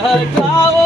Ai, calma!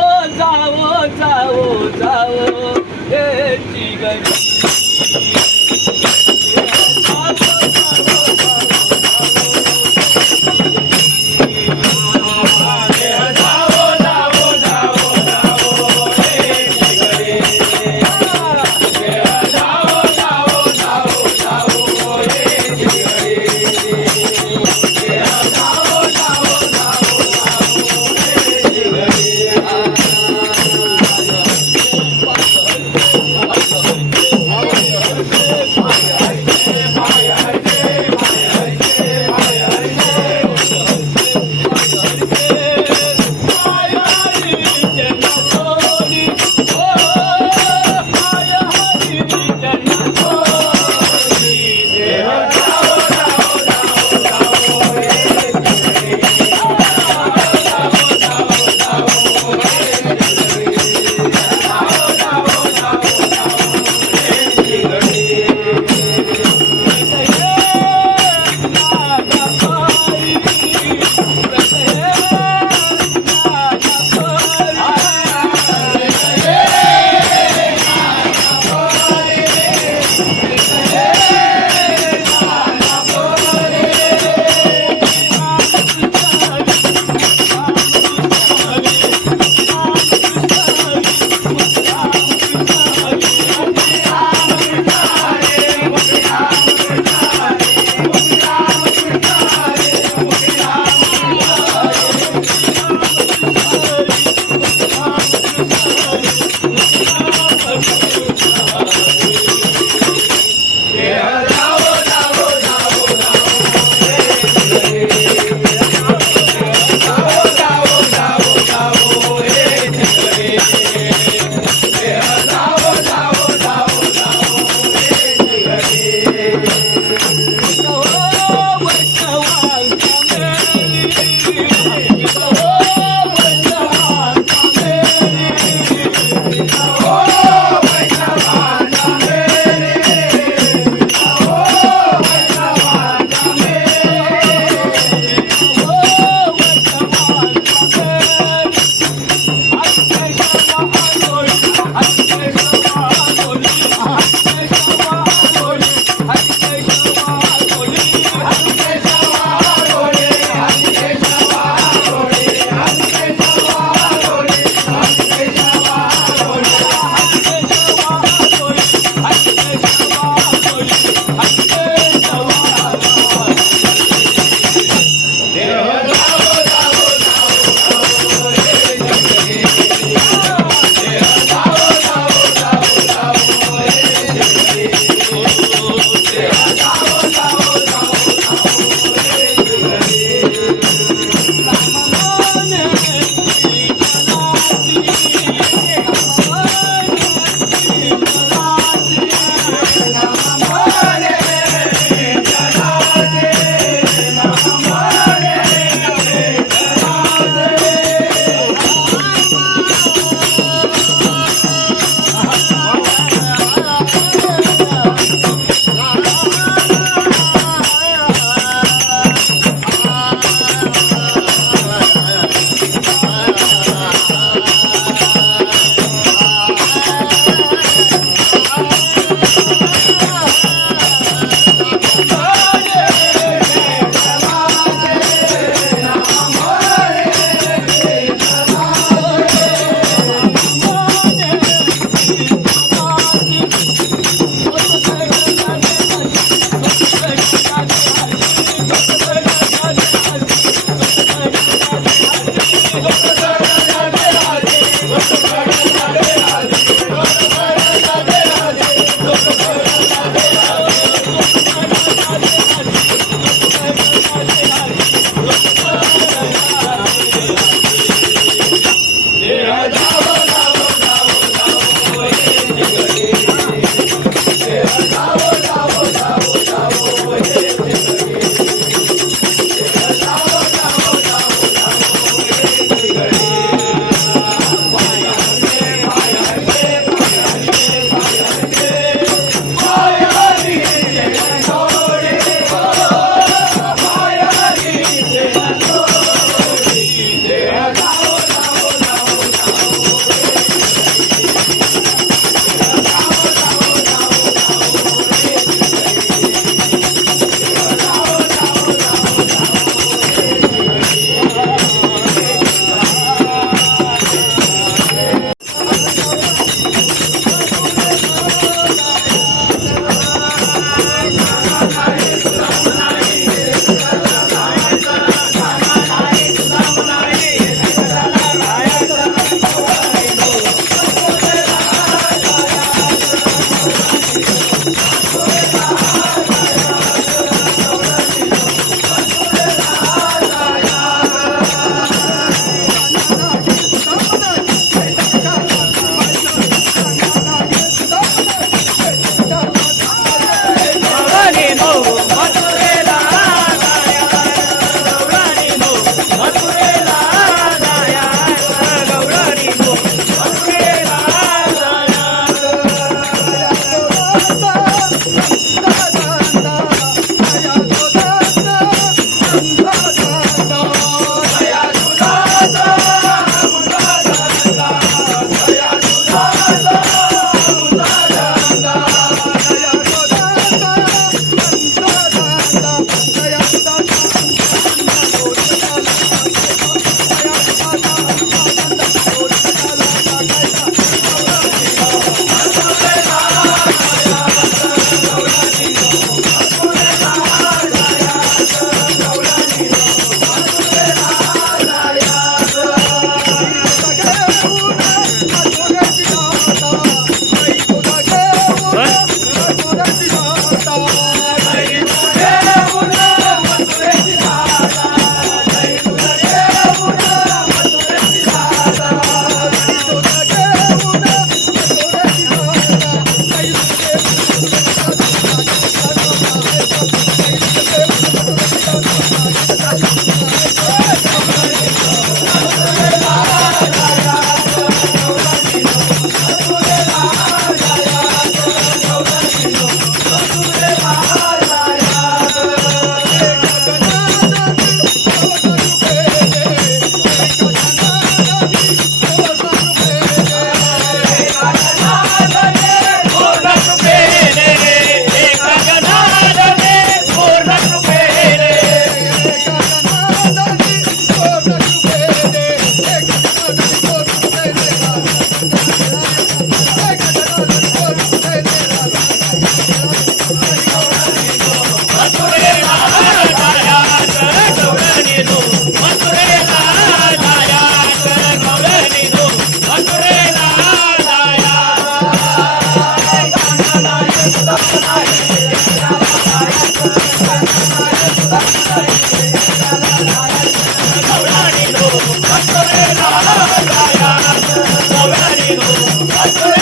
Yeah.